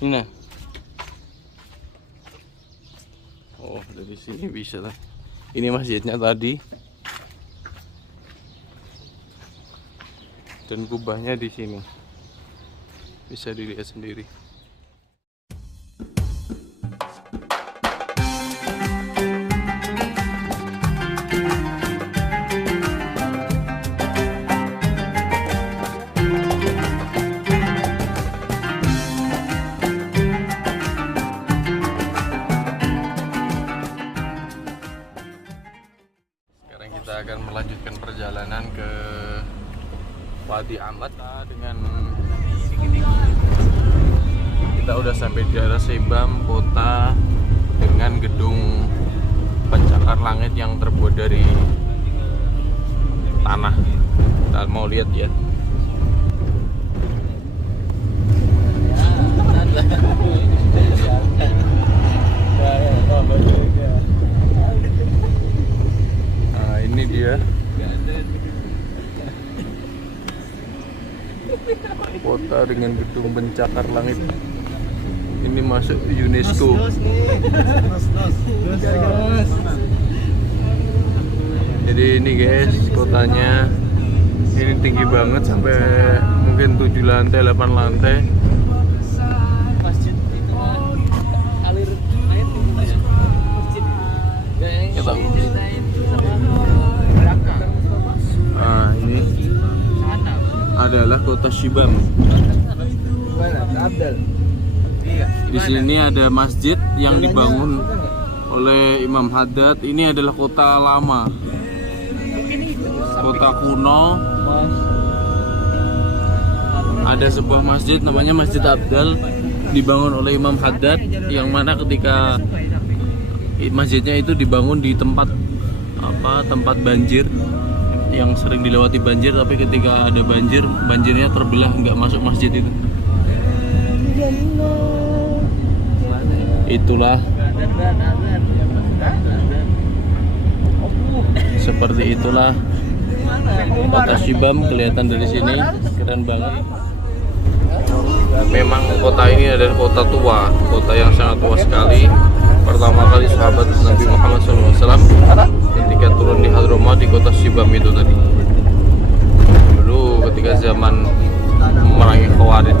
Ini nah. Oh, dari sini bisa lah. Ini masjidnya tadi. Dan kubahnya di sini. Bisa dilihat sendiri. Kita akan melanjutkan perjalanan ke Wadi Ahmad dengan kita udah sampai di daerah Sebam, kota dengan gedung pencakar langit yang terbuat dari tanah. Kita mau lihat ya. Ini dia kota dengan gedung pencakar langit. Ini masuk UNESCO. Jadi ini guys kotanya. Ini tinggi banget sampai mungkin 7 lantai, 8 lantai. Ya tahu. Ini adalah kota Shibam. Di sini ada masjid yang dibangun oleh Imam Haddad. Ini adalah kota lama, kota kuno. Ada sebuah masjid namanya Masjid Abdal, dibangun oleh Imam Haddad, yang mana ketika masjidnya itu dibangun di tempat banjir, yang sering dilewati banjir, tapi ketika ada banjir, banjirnya terbelah, nggak masuk masjid itu. Itulah seperti itulah kota Shibam kelihatan dari sini, keren banget. Memang kota ini adalah kota tua, kota yang sangat tua sekali. Pertama kali sahabat Nabi Muhammad SAW ketika turun di Hadramaut di kota Shibam itu tadi. Dulu ketika zaman memerangi Khawarij,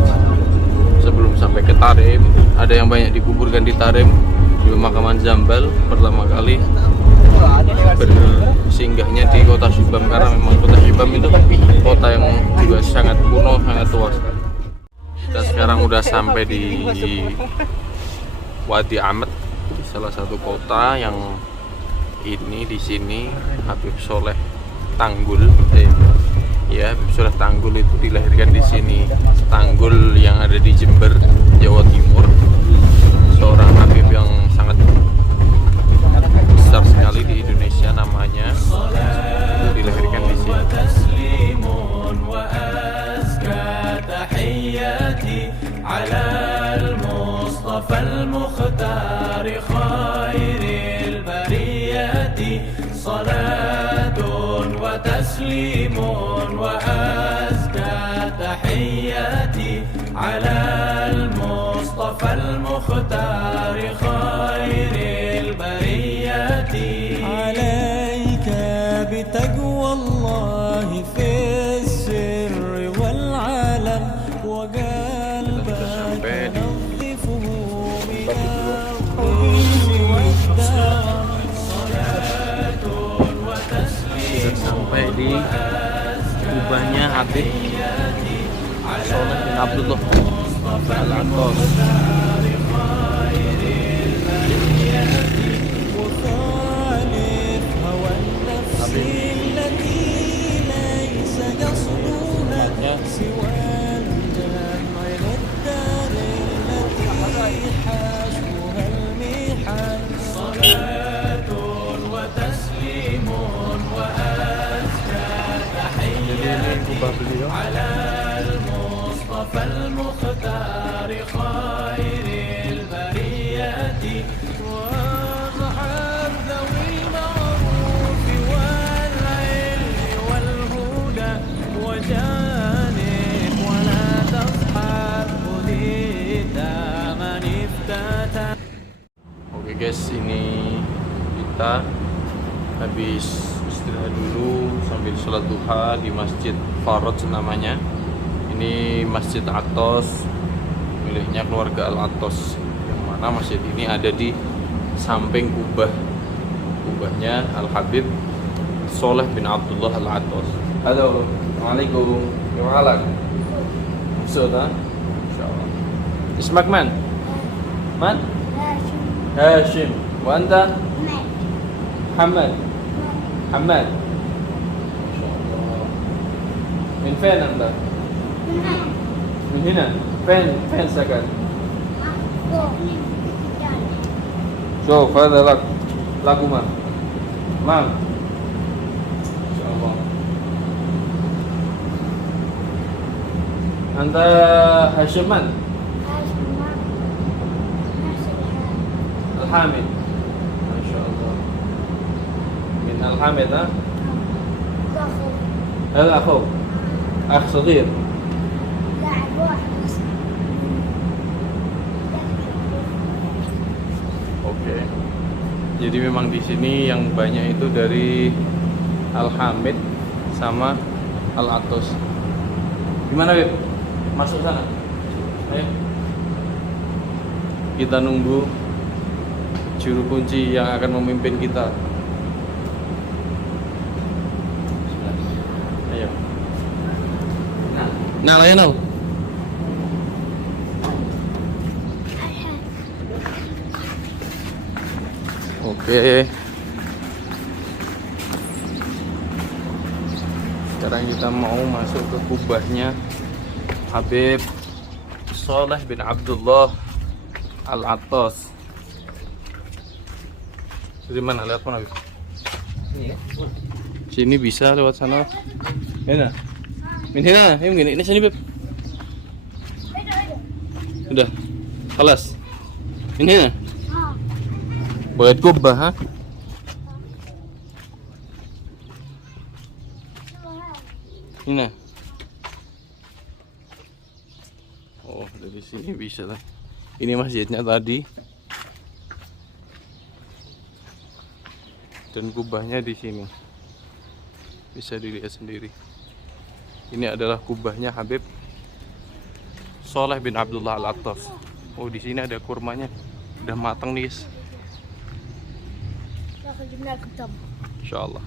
sebelum sampai ke Tarim, ada yang banyak dikuburkan di Tarim, di pemakaman Zambal. Pertama kali bersinggahnya di kota Shibam, karena memang kota Shibam itu kota yang juga sangat kuno, sangat tua sekali. Kita sekarang udah sampai di Wadi Ahmad, salah satu kota yang ini di sini Habib Soleh Tanggul. Ya, Habib Soleh Tanggul itu dilahirkan di sini. Tanggul yang ada di Jember, Jawa Timur. Seorang Habib yang sangat besar sekali di Indonesia namanya. Itu dilahirkan di sini. تسليم وأزكى تحياتي على المصطفى المختار خير البريات عليك بتقوى الله في السر والعلن وقلبك نظفه من الرجس والدم صلاة وتسليم Sampai di kubahnya Habib Soleh bin Abdullah Al-Aqqas. Kubah beliau على المصطفى المختار خير البريات واصحاب ذوي المعروف والعلم والهدى وجانب ولا تصحب ذي guys, ini kita habis istirahat dulu sambil sholat duha di Masjid Faraj namanya. Ini Masjid Atos miliknya keluarga Al-Atos, yang mana masjid ini ada di samping kubahnya Al-Habib Shalih bin Abdullah Al-Atos. Halo, Assalamualaikum. Gimana halak? Sudah? Insyaallah. Ismak man? Man? Hashim. Wa anta? Muhammad. Muhammad. من فين أنت؟ من هنا. فين سكن؟ شوف هذا لكما. تمام. إن شاء الله. أنت هاشم من؟ الحامد. ما شاء الله. من الحامد ها؟ هذا أخوك. أخ صغير. Oke. Jadi memang di sini yang banyak itu dari Al-Hamid sama Al-Atos. Gimana, Beb? Masuk sana. Ayo. Kita nunggu juru kunci yang akan memimpin kita. Ayo. Nah, ayo. Oke. Sekarang kita mau masuk ke kubahnya Habib Shalih bin Abdullah Al-Atos. Dari mana? Lewat mana, Habib? Sini bisa, lewat sana. Mana? Min hina, ayo gini. Ini sini, Beb. Udah. Kelas. Ini hina. Buat kubah, ha? Ini. Oh, dari sini bisa lah. Ini masjidnya tadi. Dan kubahnya di sini. Bisa dilihat sendiri. Ini adalah kubahnya Habib Shalih bin Abdullah Al-Atos. Oh, di sini ada kurmanya. Udah matang nih, guys. Insyaallah.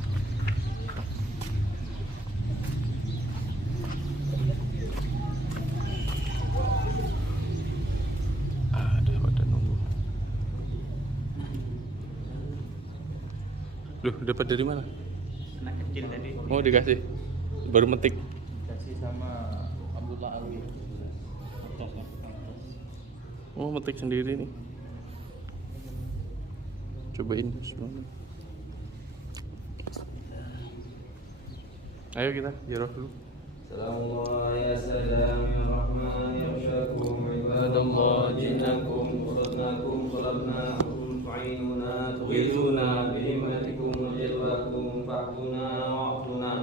Ada pada nunggu. Loh, dapat dari mana? Anak kecil tadi Oh, dikasih. Baru metik. kasih sama Abdullah Alwi. Oh, metik sendiri nih. Cobain semua. Ayo kita ziarah dulu. Salamullah ya salam ya rahman ya syakum ibadallah jinnakum khulatnakum khulatnakum tu'inuna tughithuna bihimatikum wajillakum fa'tuna wa'tuna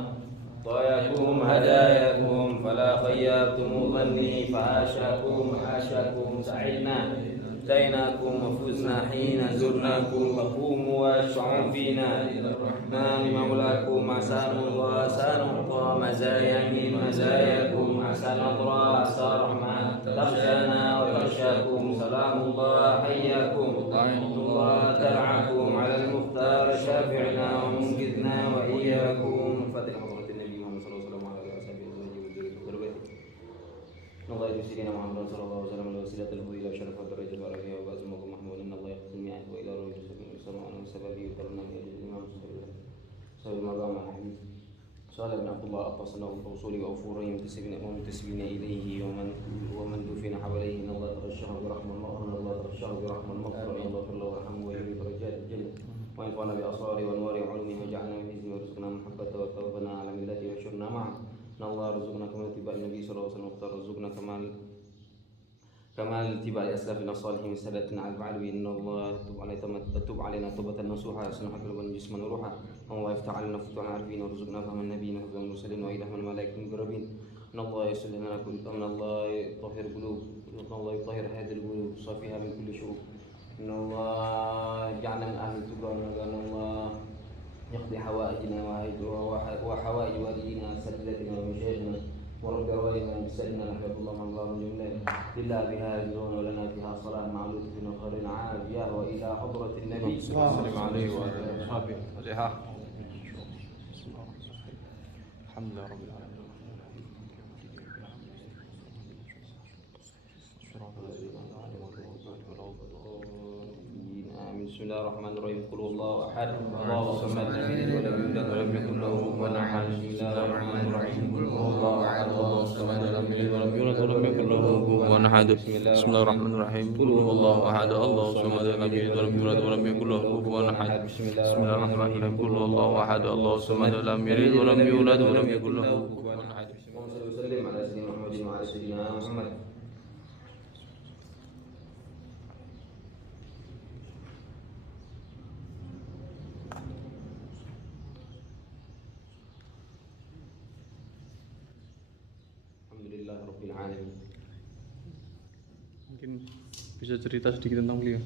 tayakum hadayakum fala khayyartum dhanni fa'ashakum sa'idna ديناكم وفزنا حين زرناكم فقوموا واشفعوا فينا إلى الرحمن مولاكم عسى نرضى عسى نعطى مزايا من مزاياكم عسى نضرى عسى رحمة تخشانا وتخشاكم سلام الله حياكم رحمة الله ترعاكم على المختار شافعنا ومنقذنا وإياكم فاتح حضرة النبي محمد صلى الله عليه وسلم وعلى آله وصحبه وسلم الله يسيرنا محمد صلى الله عليه وسلم الوسيلة الفضيلة وشرف الدرجة وعافية وبأسمكم محمود إن الله يقسم الميعاد وإلى روح السماء والسبب يكرمنا من أجل الإمام صلى المقام الحبيب صالح بن عبد الله أقصنا وصولي وأوفوري ومنتسبين إليه ومن دفن حواليه إن الله تغشاه برحمة المغفرة إن الله تغشاه برحمة المغفرة إن الله الله وارحمه ويجري درجات الجنة وينفعنا بأسراره وأنواره وعلومه وجعلنا من حزبه وارزقنا محبته وتوفنا على ملته واشرنا معه إن الله رزقنا كما اتباع النبي صلى الله عليه وسلم واختار رزقنا كمال اتباع أسلافنا الصالحين سادتنا على العلوي إن الله تتوب علينا توبة نصوحا يصلح قلوبنا جسما وروحا الله يفتح علينا فتوح العارفين وارزقنا فهم النبيين وحفظ المرسلين وإله من الملائكة المقربين إن الله يصلح لنا كل أمر الله يطهر قلوب إن الله يطهر هذه القلوب صافيها من كل شرور إن الله جعلنا من أهل التقوى وكان الله يقضي حوائجنا وحوائج والدينا سددنا ومشايخنا ورب أرواحنا ومسلنا نحمد الله من الله جميعا لله بها يزون ولنا فيها صلاة معلومة في خير عافية وإلى حضرة النبي صلى الله عليه وسلم الحمد لله رب العالمين. آمين. بسم الله الرحمن الرحيم. قل هو الله أحد الله الصمد لم يلد ولم يولد ولم يكن له كفوا أحد. بسم الله الرحمن الرحيم. قل هو الله أحد الله الصمد لم يلد ولم يولد ولم يكن له كفوا أحد. بسم الله الرحمن الرحيم. قل هو الله أحد الله الصمد لم يلد ولم يولد ولم يكن له كفوا أحد. بسم بسم الله الرحمن الرحيم. قل هو الله أحد الله الصمد لم يلد ولم يولد ولم يكن له كفوا أحد. اللهم صل وسلم على سيدنا محمد وعلى سيدنا محمد. Alhamdulillah Rabbil Alamin. Mungkin bisa cerita sedikit tentang beliau.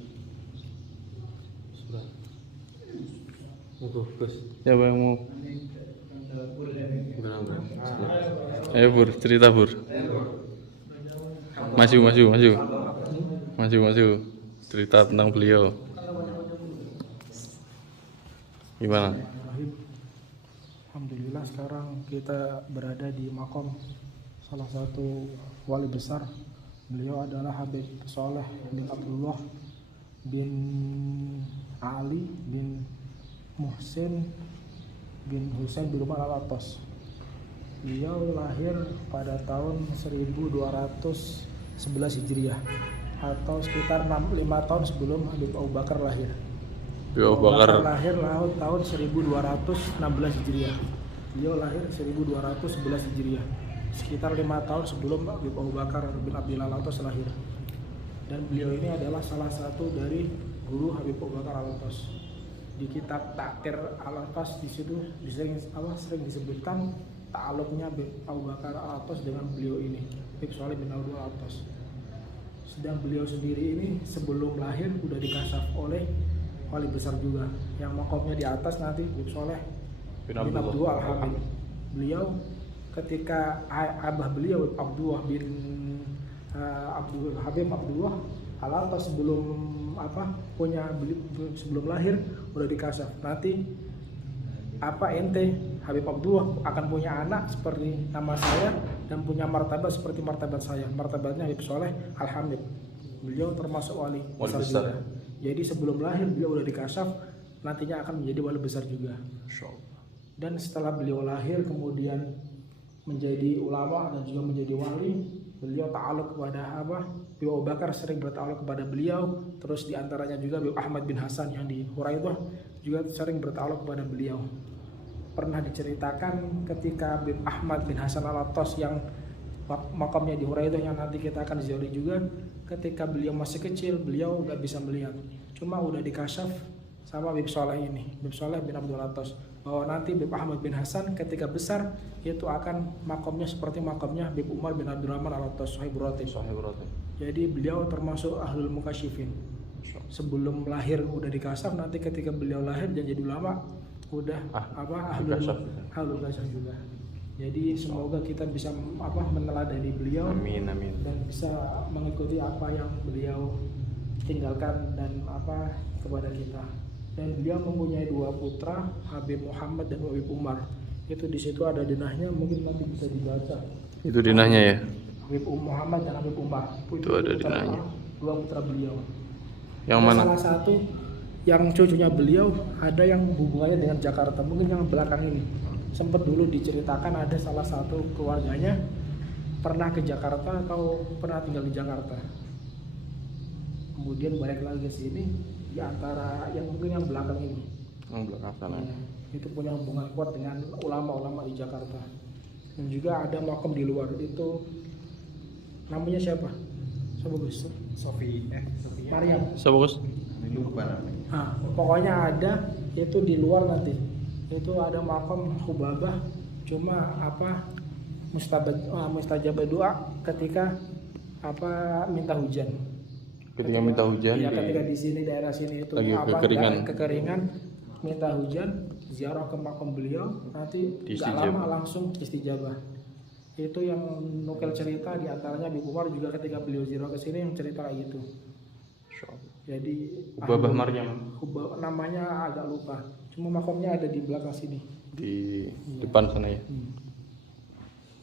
Siapa yang mau? Ayo Bur, cerita Bur. Maju. Cerita tentang beliau. Gimana? Alhamdulillah sekarang kita berada di makom salah satu wali besar. Beliau adalah Habib Soleh bin Abdullah bin Ali bin Muhsin bin Husain bin Umar Al-Attas. Beliau lahir pada tahun 1211 Hijriah atau sekitar 5 tahun sebelum Habib Abu Bakar lahir. Abu Bakar lahir tahun 1216 Hijriah. Beliau lahir 1211 Hijriah, sekitar 5 tahun sebelum Habib Abu Bakar bin Abdillah Al-Attas lahir. Dan beliau ini adalah salah satu dari guru Habib Abu Bakar Al-Attas. Di kitab Taktir Al-Attas di situ sering disebutkan ta'aluknya Abu Bakar Al-Attas dengan beliau ini, Habib Soleh bin Abdul Al-Attas. Sedang beliau sendiri ini sebelum lahir sudah dikasaf oleh wali besar juga yang makomnya di atas nanti Habib Soleh bin Abdullah Al-Hamid. Beliau ketika abah beliau Abdullah bin Habib Abdullah Al-Attas sebelum lahir udah dikasaf nanti ente Habib Abdullah akan punya anak seperti nama saya dan punya martabat seperti martabat saya. Martabatnya Habib Soleh Al-Hamid. Beliau termasuk wali besar juga. Jadi sebelum lahir beliau udah dikasaf nantinya akan menjadi wali besar juga. Dan setelah beliau lahir kemudian menjadi ulama dan juga menjadi wali, beliau ta'aluk kepada Habib Abu Bakar sering berta'aluk kepada beliau. Terus diantaranya juga Habib Ahmad bin Hasan yang di Hurairah juga sering berta'aluk kepada beliau. Pernah diceritakan ketika Habib Ahmad bin Hasan Al-Attas yang makamnya di Hurairah yang nanti kita akan ziarah juga, ketika beliau masih kecil beliau nggak bisa melihat, cuma udah dikasaf sama Habib Soleh ini, Habib Soleh bin Abdul Attas, bahwa nanti Habib Ahmad bin Hasan ketika besar itu akan makamnya seperti makamnya Habib Umar bin Abdurrahman Al-Attas Sahibur Ratib. Jadi beliau termasuk ahlul mukasyifin. Sebelum lahir udah dikasaf, nanti ketika beliau lahir dan jadi ulama udah ahlul kasyaf juga. Jadi semoga kita bisa meneladani beliau. Amin. Dan bisa mengikuti apa yang beliau tinggalkan dan kepada kita. Dan beliau mempunyai 2 putra, Habib Muhammad dan Habib Umar. Itu di situ ada dinahnya, mungkin nanti bisa dibaca. Itu dinahnya ya. Habib Muhammad dan Habib Umar. Itu ada dinahnya. 2 putra beliau. Yang mana? Salah satu yang cucunya beliau ada yang hubungannya dengan Jakarta, mungkin yang belakang ini. Sempat dulu diceritakan ada salah satu keluarganya pernah ke Jakarta atau pernah tinggal di Jakarta. Kemudian balik lagi ke sini, di antara yang mungkin yang belakang ini. Yang belakang sana. Ya, itu punya hubungan kuat dengan ulama-ulama di Jakarta. Dan juga ada makam di luar itu namanya siapa? Gus? Maryam. Siapa Gus? Nah, pokoknya ada itu di luar nanti. Itu ada makam Hubabah, cuma mustajab doa ketika minta hujan. Ketika minta hujan ya, di- ketika di sini daerah sini itu lagi apa, kekeringan. daerah kekeringan, minta hujan, ziarah ke makam beliau, nanti nggak Istijabah. lama langsung istijabah. Itu yang nukil cerita, di antaranya Habib Umar juga ketika beliau ziarah ke sini yang cerita kayak gitu. Jadi Hubabah Maryam namanya agak lupa, cuma makamnya ada di belakang sini. di depan sana ya.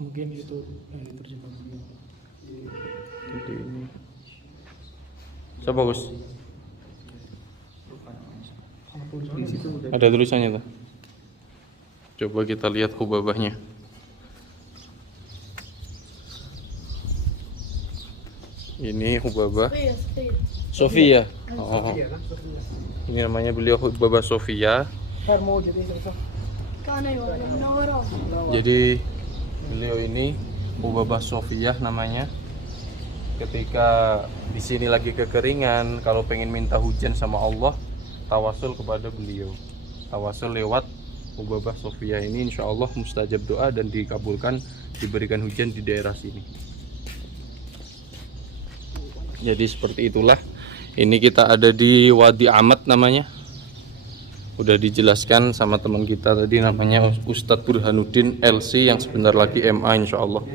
Mungkin itu yang diterjemah beliau. Jadi ini. So bagus. Di situ udah. Ada tulisannya tuh. Coba kita lihat hubabahnya. Ini hubabah Sofia. Oh, Iya kan? ini namanya beliau hubabah Sofia. Mau jadi selesai. Jadi beliau ini hubabah Sofia namanya. Ketika di sini lagi kekeringan, kalau pengen minta hujan sama Allah, tawasul kepada beliau. Tawasul lewat hubabah Sofia ini, insya Allah mustajab doa dan dikabulkan, diberikan hujan di daerah sini. Jadi seperti itulah. Ini kita ada di Wadi Ahmad namanya. Udah dijelaskan sama teman kita tadi, namanya Ustadz Burhanuddin LC, yang sebentar lagi MA insya Allah.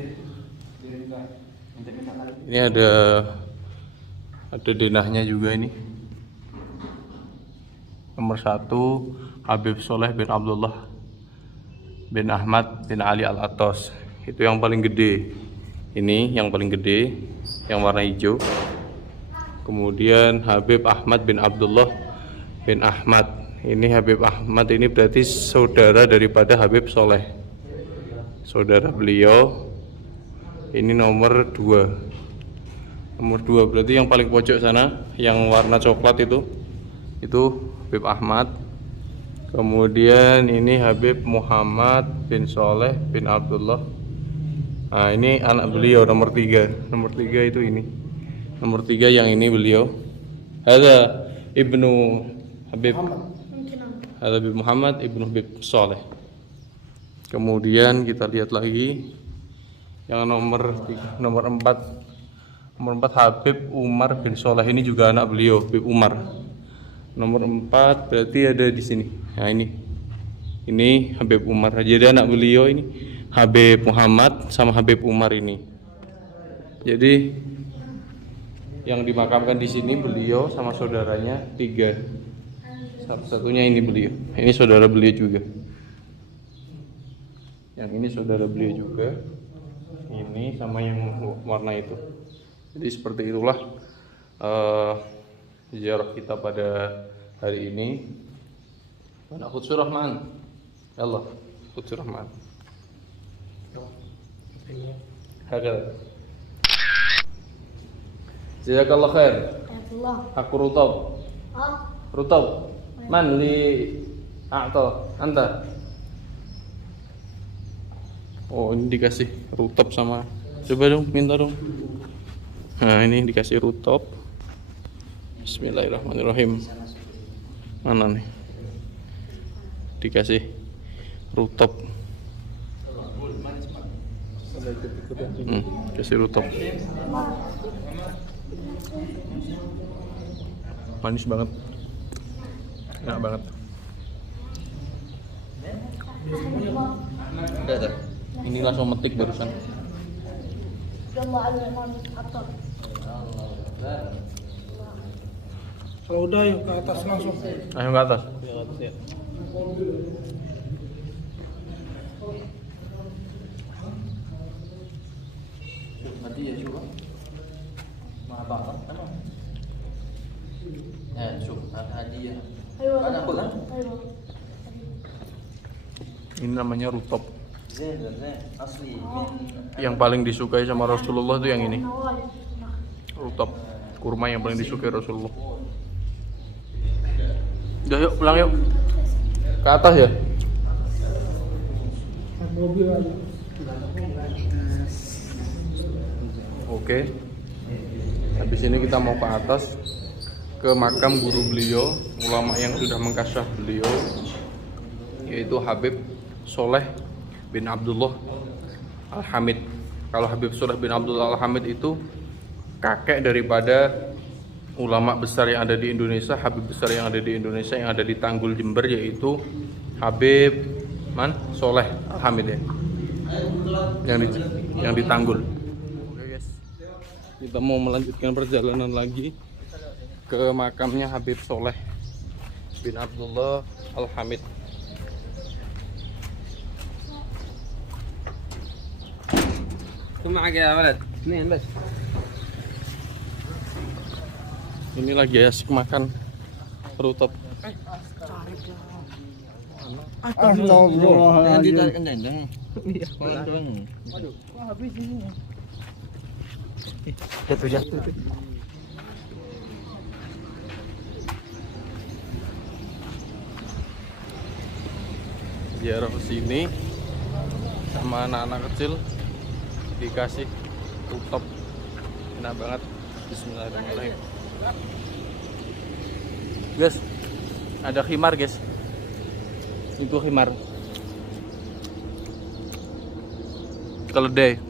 Ini ada denahnya juga ini. Nomor 1 Habib Soleh bin Abdullah bin Ahmad bin Ali Al-Atos. Itu yang paling gede. Ini yang paling gede, yang warna hijau. Kemudian Habib Ahmad bin Abdullah bin Ahmad. Ini Habib Ahmad ini berarti saudara daripada Habib Soleh, saudara beliau. Ini nomor 2. Nomor 2 berarti yang paling pojok sana, yang warna coklat itu Habib Ahmad. Kemudian ini Habib Muhammad bin Soleh bin Abdullah. Nah, ini anak beliau nomor 3. Nomor 3 itu ini. Nomor 3 yang ini beliau. Ada Ibnu Habib. Ada Habib Muhammad Ibnu Habib Soleh. Kemudian kita lihat lagi yang nomor 4. Nomor 4 Habib Umar bin Soleh, ini juga anak beliau, Habib Umar. Nomor 4 berarti ada di sini. Nah ini Habib Umar. Jadi anak beliau ini Habib Muhammad sama Habib Umar ini. Jadi yang dimakamkan di sini beliau sama saudaranya 3. Satu-satunya ini beliau. Ini saudara beliau juga. Yang ini saudara beliau juga. Ini sama yang warna itu. Jadi seperti itulah ziarah kita pada hari ini. Mana Qudsur Rahman? Ya Allah, Qudsur Rahman. Hakal. Jazakallah khair. Aku Rutab. Rutab. Man li a'ta anta. Oh, ini dikasih Rutab sama. Coba dong, minta dong. Nah, ini dikasih Rutab. Bismillahirrahmanirrahim. Mana nih? Dikasih Rutab. Kasih Rutab. Manis banget. Enak banget. Ada. Ini langsung metik barusan. Kalau udah yuk ke atas langsung. Ayo ke atas. Nanti ya coba. Mau apa? Emang? Ya, coba hadiah. Mana aku kan? Ini namanya Rutab. Zain, asli. Yang paling disukai sama Rasulullah itu yang ini. Rutab. Kurma yang paling disukai Rasulullah. Udah yuk, pulang yuk. Ke atas ya. Mobil aja. Oke. Habis ini kita mau ke atas, ke makam guru beliau, ulama yang sudah mengkasyaf beliau, yaitu Habib Soleh bin Abdullah Al-Hamid. Kalau Habib Soleh bin Abdullah Al-Hamid itu kakek daripada ulama besar yang ada di Indonesia, Habib besar yang ada di Indonesia yang ada di Tanggul Jember, yaitu Habib Soleh Hamid ya. Yang di Tanggul. Oke guys. Kita mau melanjutkan perjalanan lagi ke makamnya Habib Soleh bin Abdullah Al-Hamid. معك يا ولد اثنين بس. Ini lagi asik makan rutop. Nanti tarik kencang. Iya. Jatuh. Ziarah ke sini sama anak-anak kecil dikasih rutop, enak banget. Bismillahirrahmanirrahim. Guys, ada khimar guys. Itu khimar keledai.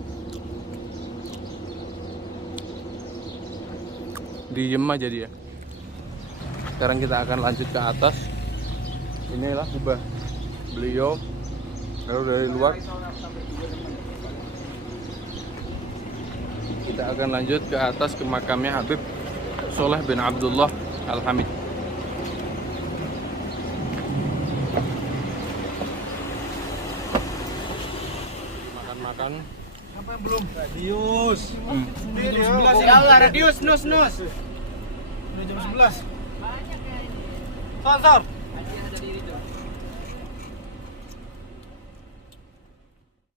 Diem aja dia. Sekarang kita akan lanjut ke atas. Inilah kubah beliau. Lalu dari luar kita akan lanjut ke atas ke makamnya Habib Soleh bin Abdullah Al-Hamid. Makan-makan. Sampai belum? Radius. Radius, Radius, nus. Udah jam 11. Sponsor.